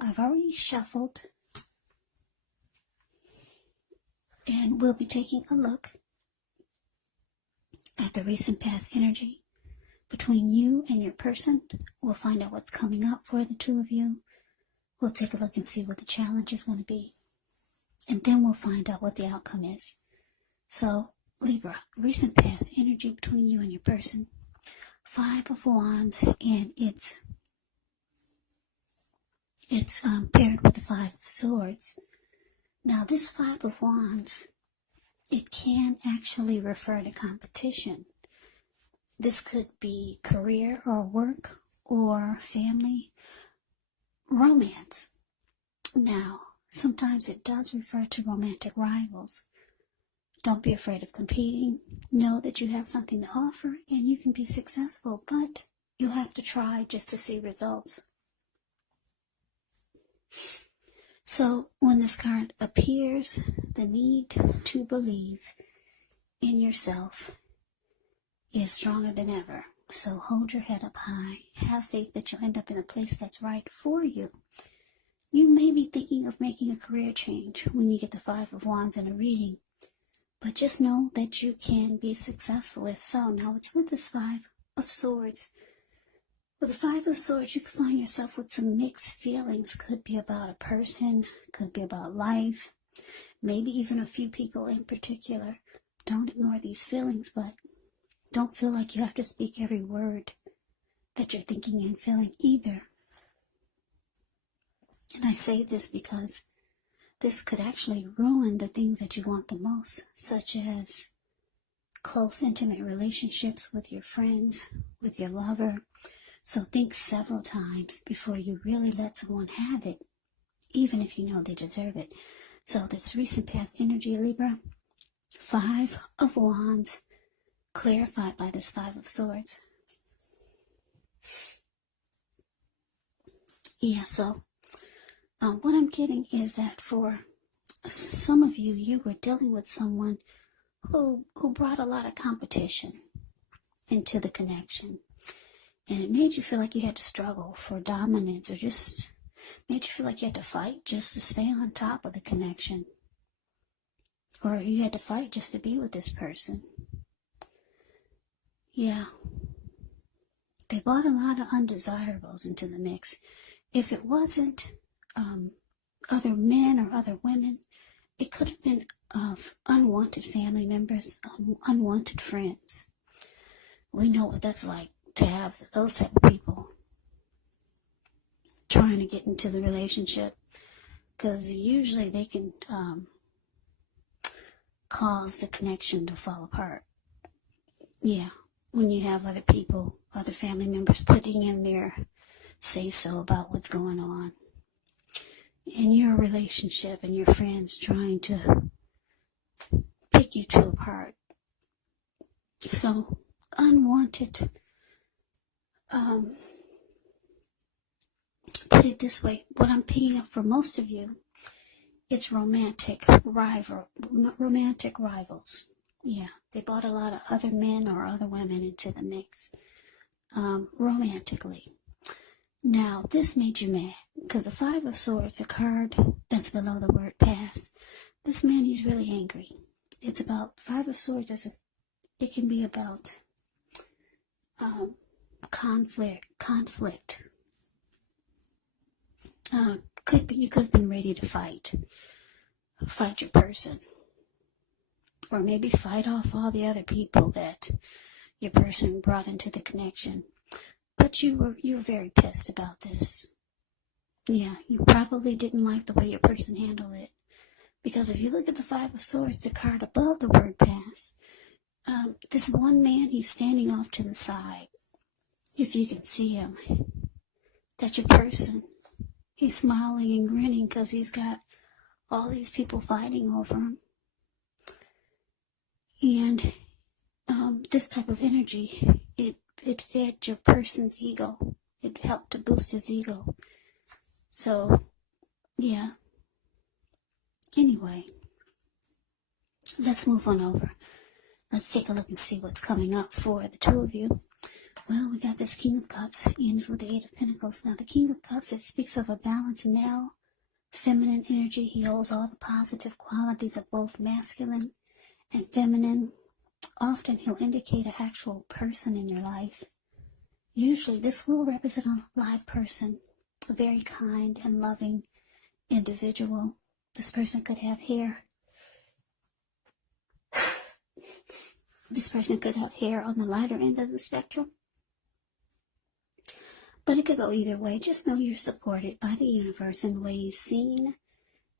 I've already shuffled, and we'll be taking a look at the recent past energy between you and your person. We'll find out what's coming up for the two of you. We'll take a look and see what the challenge is going to be. And then we'll find out what the outcome is. So, Libra, recent past energy between you and your person. 5 of Wands, and it's paired with the 5 of Swords. Now, this 5 of Wands, it can actually refer to competition. This could be career or work or family, romance. Now, sometimes it does refer to romantic rivals. Don't be afraid of competing. Know that you have something to offer and you can be successful, but you'll have to try just to see results. So when this card appears, the need to believe in yourself is stronger than ever. So hold your head up high. Have faith that you'll end up in a place that's right for you. You may be thinking of making a career change when you get the 5 of Wands in a reading. But just know that you can be successful if so. Now it's with this 5 of Swords. With the 5 of Swords, you can find yourself with some mixed feelings. Could be about a person, could be about life, maybe even a few people in particular. Don't ignore these feelings, but don't feel like you have to speak every word that you're thinking and feeling either. And I say this because this could actually ruin the things that you want the most, such as close, intimate relationships with your friends, with your lover. So think several times before you really let someone have it, even if you know they deserve it. So this recent past energy, Libra, 5 of Wands, clarified by this 5 of Swords. Yeah, so what I'm getting is that for some of you, you were dealing with someone who brought a lot of competition into the connection. And it made you feel like you had to struggle for dominance, or just made you feel like you had to fight just to stay on top of the connection. Or you had to fight just to be with this person. Yeah. They brought a lot of undesirables into the mix. If it wasn't other men or other women, it could have been of unwanted family members, unwanted friends. We know what that's like to have those type of people trying to get into the relationship, because usually they can cause the connection to fall apart. Yeah, when you have other people, other family members putting in their say-so about what's going on in your relationship and your friends trying to pick you two apart. So, unwanted, put it this way, what I'm picking up for most of you, it's romantic rivals. Yeah, they brought a lot of other men or other women into the mix, romantically. Now, this made you mad, because the 5 of Swords, the card that's below the word past, this man, he's really angry. It's about 5 of Swords, it can be about conflict. You could have been ready to fight your person, or maybe fight off all the other people that your person brought into the connection. But you were very pissed about this. Yeah, you probably didn't like the way your person handled it. Because if you look at the 5 of Swords, the card above the word past, this one man, he's standing off to the side. If you can see him, that's your person. He's smiling and grinning because he's got all these people fighting over him. And this type of energy, it fed your person's ego. It helped to boost his ego. So, yeah. Anyway, let's move on over. Let's take a look and see what's coming up for the two of you. Well, we got this King of Cups, ends with the Eight of Pentacles. Now, the King of Cups, it speaks of a balanced male, feminine energy. He holds all the positive qualities of both masculine and feminine. Often, he'll indicate an actual person in your life. Usually, this will represent a live person, a very kind and loving individual. This person could have hair. This person could have hair on the lighter end of the spectrum. But it could go either way. Just know you're supported by the universe in ways seen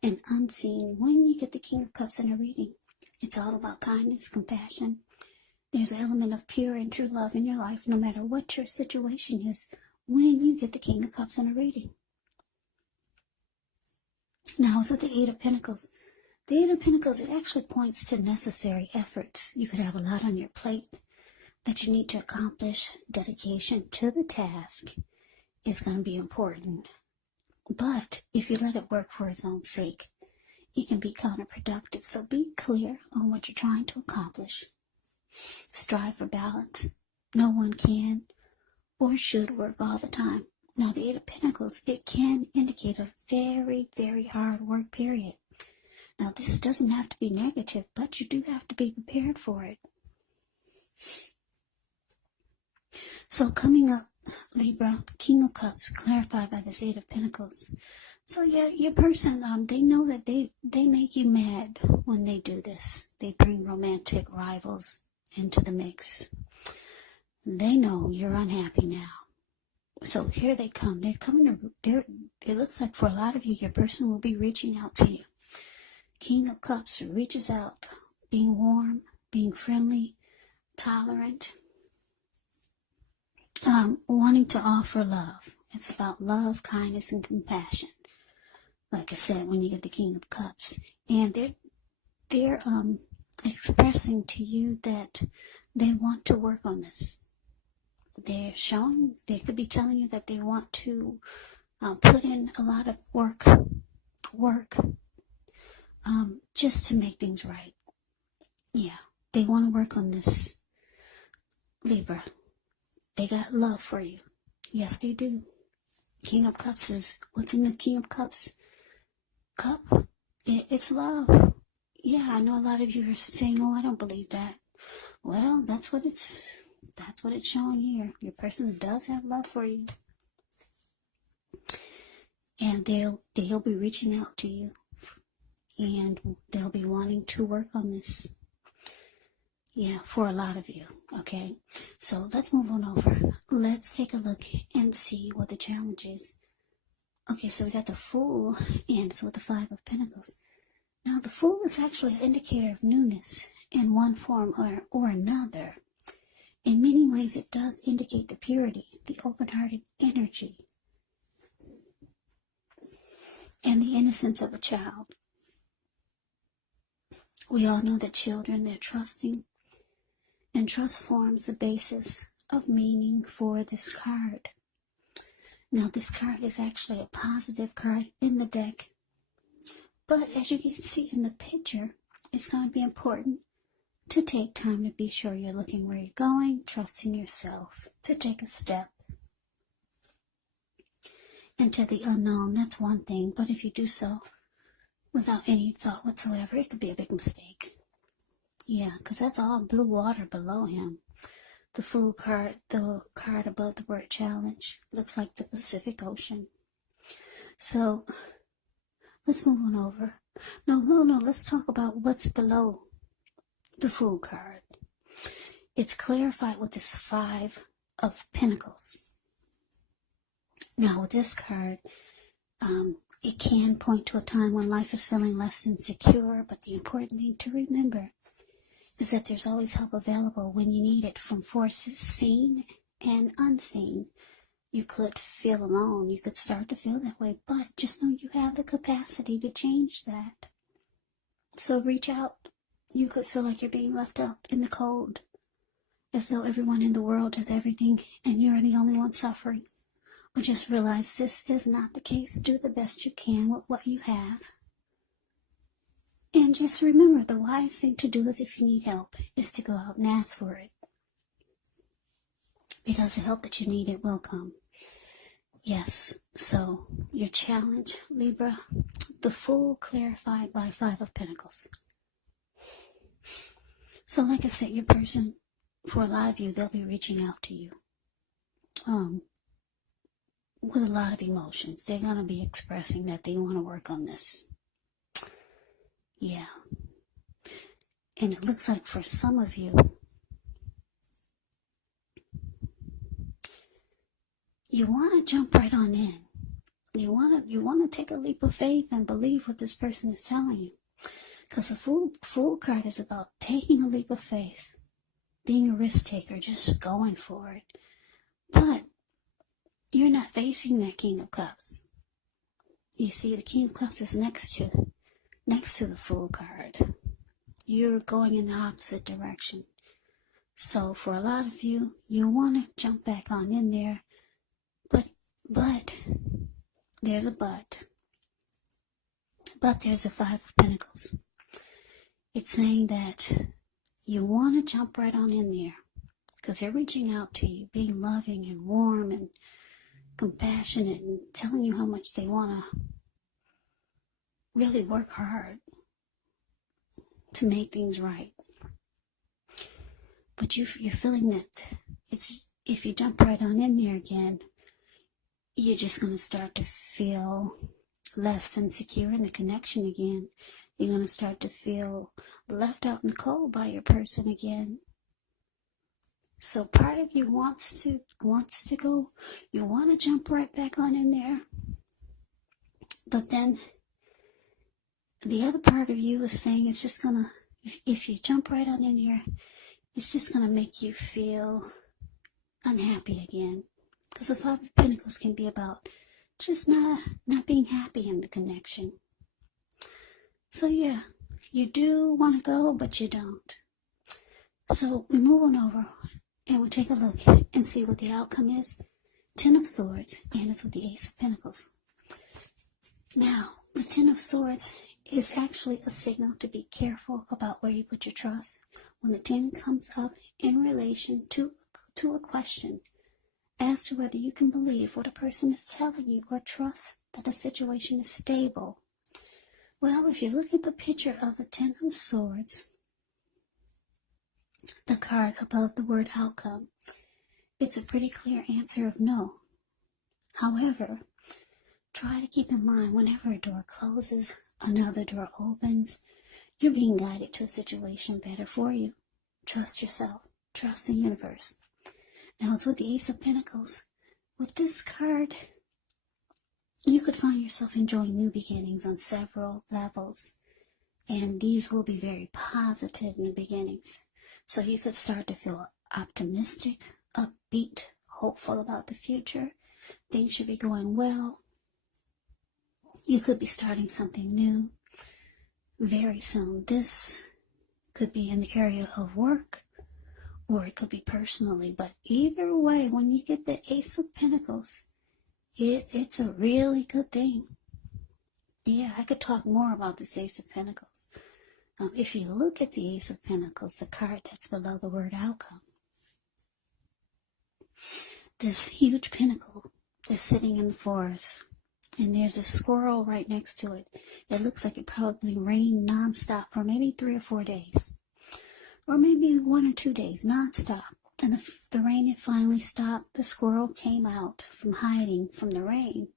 and unseen when you get the King of Cups in a reading. It's all about kindness, compassion. There's an element of pure and true love in your life, no matter what your situation is, when you get the King of Cups in a reading. Now, it's with the Eight of Pentacles. The Eight of Pentacles, it actually points to necessary efforts. You could have a lot on your plate that you need to accomplish. Dedication to the task is going to be important. But if you let it work for its own sake, it can be counterproductive. So be clear on what you're trying to accomplish. Strive for balance. No one can or should work all the time. Now, the Eight of Pentacles, it can indicate a very, very hard work period. Now, this doesn't have to be negative, but you do have to be prepared for it. So coming up, Libra, King of Cups, clarified by this Eight of Pentacles. So yeah, your person, they know that they make you mad when they do this. They bring romantic rivals into the mix. They know you're unhappy now. So here they come. They're coming to, it looks like for a lot of you, your person will be reaching out to you. King of Cups reaches out, being warm, being friendly, tolerant, wanting to offer love. It's about love, kindness, and compassion. Like I said, when you get the King of Cups. And they're expressing to you that they want to work on this. They're showing, they could be telling you that they want to put in a lot of work, just to make things right. Yeah, they want to work on this, Libra. They got love for you. Yes, they do. King of Cups is, what's in the King of Cups cup? It's love. Yeah, I know a lot of you are saying, oh, I don't believe that. Well, that's what it's showing here. Your person does have love for you. And they'll be reaching out to you. And they'll be wanting to work on this. Yeah, for a lot of you. Okay, so let's move on over. Let's take a look and see what the challenge is. Okay, so we got the Fool, and it's with the Five of Pentacles. Now, the Fool is actually an indicator of newness in one form or another. In many ways, it does indicate the purity, the open-hearted energy, and the innocence of a child. We all know that children, they're trusting, and trust forms the basis of meaning for this card. Now, this card is actually a positive card in the deck, but as you can see in the picture, it's going to be important to take time to be sure you're looking where you're going, trusting yourself to take a step into the unknown. That's one thing, but if you do so without any thought whatsoever, it could be a big mistake. Yeah, because that's all blue water below him. The Fool card, the card above the word challenge, looks like the Pacific Ocean. So, let's move on over. No, let's talk about what's below the Fool card. It's clarified with this Five of Pentacles. Now, with this card, it can point to a time when life is feeling less insecure, but the important thing to remember is that there's always help available when you need it from forces seen and unseen. You could feel alone. You could start to feel that way, but just know you have the capacity to change that. So reach out. You could feel like you're being left out in the cold, as though everyone in the world has everything and you're the only one suffering. But just realize this is not the case. Do the best you can with what you have. And just remember, the wise thing to do is, if you need help, is to go out and ask for it. because the help that you needed will come. Yes, so your challenge, Libra, the Fool clarified by Five of Pentacles. So like I said, your person, for a lot of you, they'll be reaching out to you with a lot of emotions. They're going to be expressing that they want to work on this. Yeah. And it looks like for some of you, you want to jump right on in. You want to take a leap of faith and believe what this person is telling you. Because the Fool card is about taking a leap of faith, being a risk taker, just going for it. But you're not facing that King of Cups. You see, the King of Cups is next to the Fool card. You're going in the opposite direction. So for a lot of you, you want to jump back on in there. But there's a but. But there's a Five of Pentacles. It's saying that you want to jump right on in there because they're reaching out to you, being loving and warm and compassionate and telling you how much they want to really work hard to make things right. But you're feeling that if you jump right on in there again, you're just going to start to feel less than secure in the connection again. You're going to start to feel left out in the cold by your person again. So part of you wants to go, you want to jump right back on in there. But then the other part of you is saying it's just going to, if you jump right on in here, it's just going to make you feel unhappy again. Because the Five of Pentacles can be about just not being happy in the connection. So yeah, you do want to go, but you don't. So we move on over and we'll take a look and see what the outcome is. Ten of Swords, and it's with the Ace of Pentacles. Now, the Ten of Swords is actually a signal to be careful about where you put your trust. When the 10 comes up in relation to a question as to whether you can believe what a person is telling you or trust that a situation is stable. Well, if you look at the picture of the Ten of Swords, the card above the word outcome, it's a pretty clear answer of no. However, try to keep in mind whenever a door closes, another door opens, you're being guided to a situation better for you. Trust yourself. Trust the universe. Now it's with the Ace of Pentacles. With this card, you could find yourself enjoying new beginnings on several levels. And these will be very positive new beginnings. So you could start to feel optimistic, upbeat, hopeful about the future. Things should be going well. You could be starting something new very soon. This could be in the area of work, or it could be personally. But either way, when you get the Ace of Pentacles, it's a really good thing. Yeah, I could talk more about this Ace of Pentacles. If you look at the Ace of Pentacles, the card that's below the word outcome, this huge pinnacle is sitting in the forest, and there's a squirrel right next to it. It looks like it probably rained nonstop for maybe 3 or 4 days, or maybe 1 or 2 days nonstop. And the rain had finally stopped. The squirrel came out from hiding from the rain,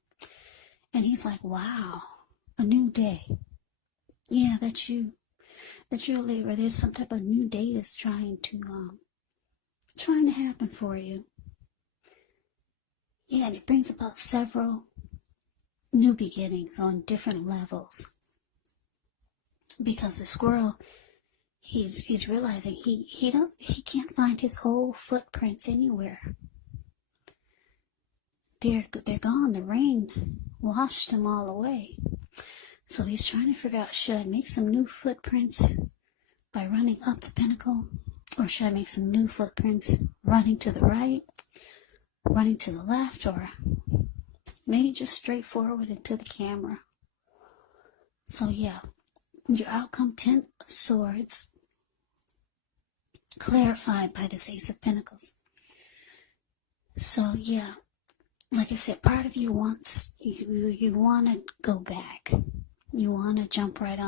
and he's like, "Wow, a new day." Yeah, that's you. That's your Libra. There's some type of new day that's trying to happen for you. Yeah, and it brings about several new beginnings on different levels. Because the squirrel, he's realizing he can't find his whole footprints anywhere. They're gone. The rain washed them all away. So he's trying to figure out, should I make some new footprints by running up the pinnacle, or should I make some new footprints running to the right, running to the left, or maybe just straight forward into the camera. So yeah, your outcome, 10 of Swords, clarified by this Ace of Pentacles. So yeah, like I said, part of you wants, you want to go back. You want to jump right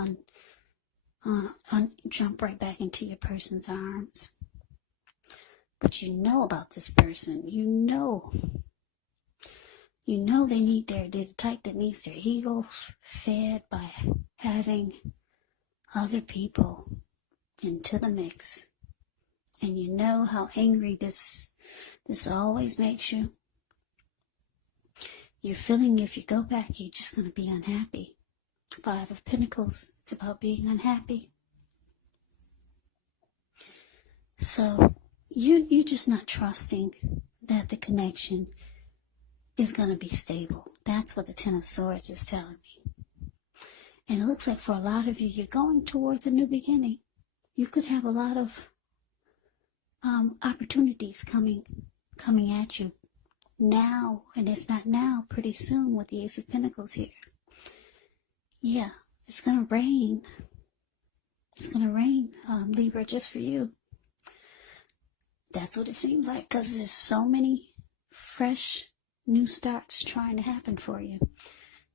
jump right back into your person's arms. But you know about this person. You know they're the type that needs their ego fed by having other people into the mix. And you know how angry this always makes you. You're feeling if you go back, you're just going to be unhappy. 5 of Pentacles, it's about being unhappy. So you're just not trusting that the connection is going to be stable. That's what the 10 of Swords is telling me. And it looks like for a lot of you, you're going towards a new beginning. You could have a lot of opportunities coming at you now, and if not now, pretty soon with the Ace of Pentacles here. Yeah, it's going to rain. It's going to rain, Libra, just for you. That's what it seems like, because there's so many fresh new starts trying to happen for you.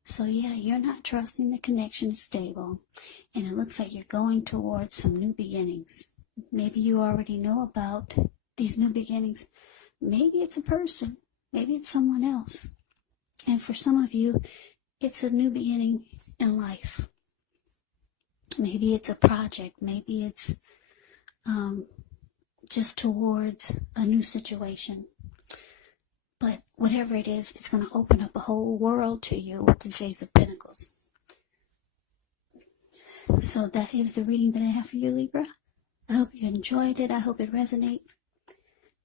So yeah, you're not trusting the connection is stable, and it looks like you're going towards some new beginnings. Maybe you already know about these new beginnings. Maybe it's a person. Maybe it's someone else. And for some of you, it's a new beginning in life. Maybe it's a project. Maybe it's just towards a new situation. But whatever it is, it's going to open up a whole world to you with this Ace of Pentacles. So that is the reading that I have for you, Libra. I hope you enjoyed it. I hope it resonated.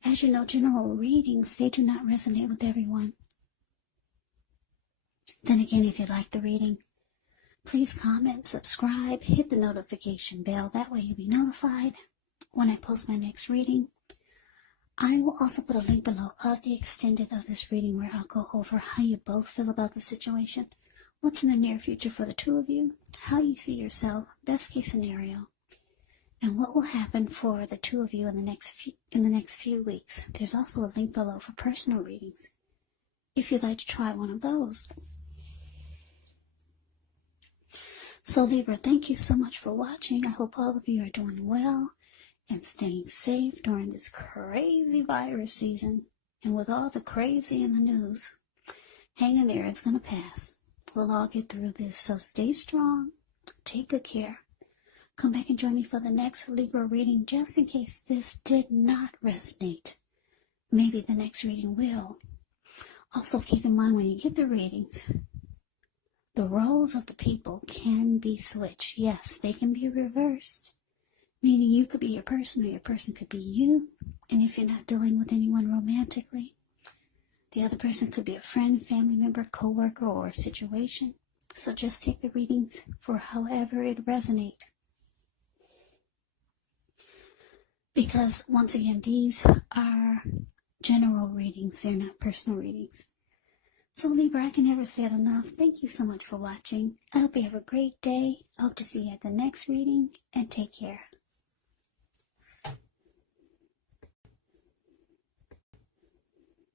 As you know, general readings, they do not resonate with everyone. Then again, if you like the reading, please comment, subscribe, hit the notification bell. That way you'll be notified when I post my next reading. I will also put a link below of the extended of this reading where I'll go over how you both feel about the situation, what's in the near future for the two of you, how you see yourself, best case scenario, and what will happen for the two of you in the next few weeks. There's also a link below for personal readings if you'd like to try one of those. So Libra, thank you so much for watching. I hope all of you are doing well and staying safe during this crazy virus season. And with all the crazy in the news, hang in there, it's going to pass. We'll all get through this. So stay strong, take good care. Come back and join me for the next Libra reading, just in case this did not resonate. Maybe the next reading will. Also keep in mind when you get the readings, the roles of the people can be switched. Yes, they can be reversed. Meaning you could be your person or your person could be you. And if you're not dealing with anyone romantically, the other person could be a friend, family member, co-worker, or a situation. So just take the readings for however it resonates. Because once again, these are general readings. They're not personal readings. So Libra, I can never say it enough. Thank you so much for watching. I hope you have a great day. I hope to see you at the next reading, and take care.